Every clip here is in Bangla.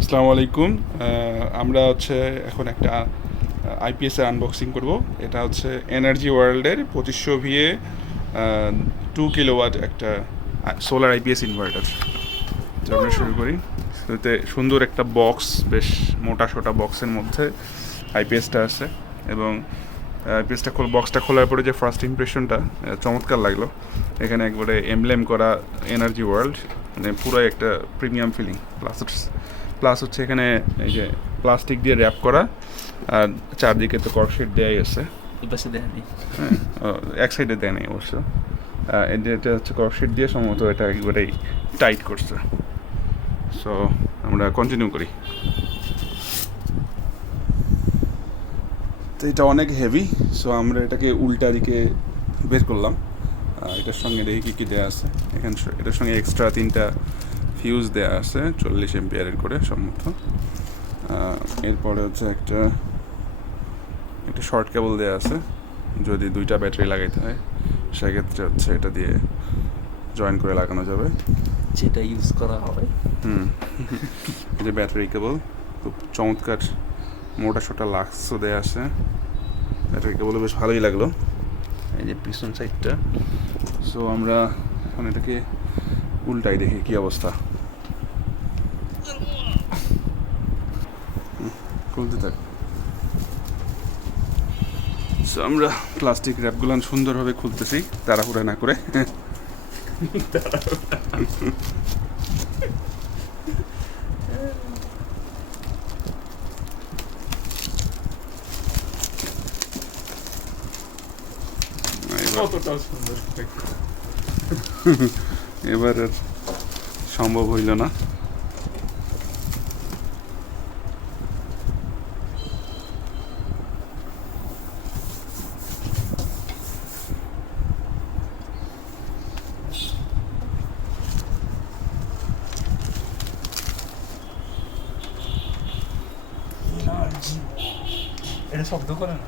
আসসালামু আলাইকুম। আমরা হচ্ছে এখন একটা আইপিএসের আনবক্সিং করব। এটা হচ্ছে এনার্জি ওয়ার্ল্ডের 2500 VA 2 কিলোওয়াট একটা সোলার আইপিএস ইনভার্টার। তো আমরা শুরু করি। শুরুতে সুন্দর একটা বক্স, বেশ মোটা সোটা বক্সের মধ্যে আইপিএসটা আছে এবং আইপিএসটা বক্সটা খোলার পরে যে ফার্স্ট ইমপ্রেশনটা চমৎকার লাগলো। এখানে একবারে এমব্লেম করা এনার্জি ওয়ার্ল্ড, মানে পুরোই একটা প্রিমিয়াম ফিলিং। প্লাস হচ্ছে এখানে এই যে প্লাস্টিক দিয়ে র্যাপ করা, আর চারদিকে তো কর্কশিট দেওয়াই আছে। হ্যাঁ, এক সাইডে দেয় নেই অবশ্য। এটা হচ্ছে কর্কশিট দিয়ে সম্ভবত এটা একবারেই টাইট করছে। সো আমরা কন্টিনিউ করি। তো এটা অনেক হেভি, সো আমরা এটাকে উল্টা দিকে বের করলাম। এটার সঙ্গে দেখি কী কী দেওয়া আছে। এখানে এটার সঙ্গে এক্সট্রা 3টা ফিউজ দেওয়া আছে 40 এম্পিয়ারের করে সম্ভবত। এরপরে হচ্ছে একটা শর্ট কেবল দেওয়া আছে, যদি 2টা ব্যাটারি লাগাইতে হয় সেক্ষেত্রে হচ্ছে এটা দিয়ে জয়েন করে লাগানো যাবে, যেটা ইউজ করা হয়। এই যে ব্যাটারি কেবল, খুব চমৎকার মোটা সোটা লাক্সও দেওয়া আছে। ব্যাটারি কেবলও বেশ ভালোই লাগলো। এই যে পিছন সাইডটা। সো আমরা এখন এটাকে উল্টাই দেখি কী অবস্থা। খুলতে থাক। সো আমরা প্লাস্টিক র্যাপগুলো সুন্দরভাবে খুলতেছি, তাড়াহুড়া না করে। এবার আর সম্ভব হইল না। এটা শব্দ করে না?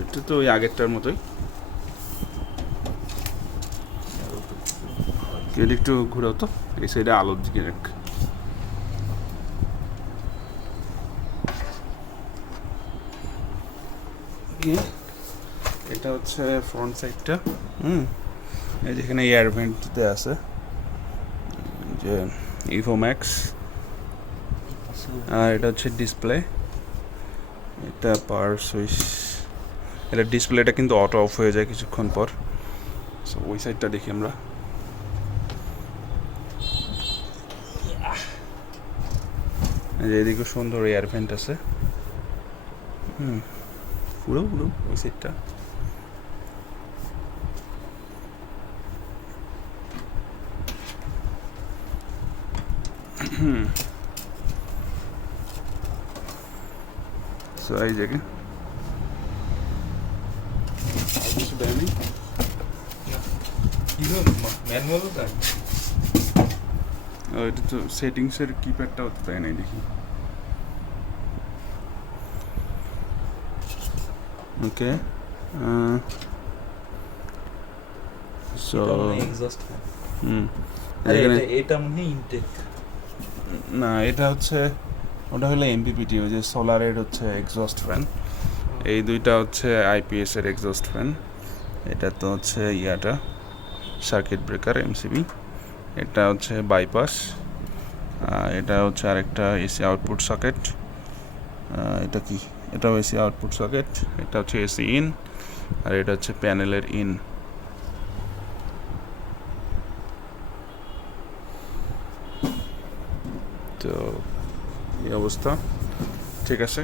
এটা তো ওই আগেরটার মতোই। একটু ঘুরাও তো, এই সাইডে আলোর দিকে রাখ। এটা হচ্ছে ফ্রন্ট সাইডটা। এই যেখানে এয়ার ভেন্ট দিতে আছে, যে ইভোম্যাক্স। আর এটা হচ্ছে ডিসপ্লে, এটা পাওয়ার সুইচ। এটা ডিসপ্লেটা কিন্তু অটো অফ হয়ে যায় কিছুক্ষণ পর। সো ওই সাইডটা দেখি আমরা। এদিকে সুন্দর এয়ার ভেন্ট আছে। পুরো ওই সাইডটা। সো এই জায়গায় কিছু দেয়নি। এটা তো সেটিংসের কিপ্যাডটাও তো দেয় নাই দেখি। ওকে, সো এটা মনে হয় ইনটেক না, এটা হচ্ছে ওটা হলো এমপিপিটি, ওই যে সোলারের হচ্ছে এক্সস্ট ফ্যান। এই দুইটা হচ্ছে আইপিএস এর এক্সস্ট ফ্যান। এটা তো হচ্ছে ইয়াটা সার্কিট ব্রেকার এমসিবি। এটা হচ্ছে বাইপাস। এটা হচ্ছে আরেকটা এসি আউটপুট সকেট। এটা কি? এটাও এসি আউটপুট সকেট। এটা হচ্ছে এসি ইন, আর এটা হচ্ছে প্যানেলের ইন। তো এই অবস্থা, ঠিক আছে।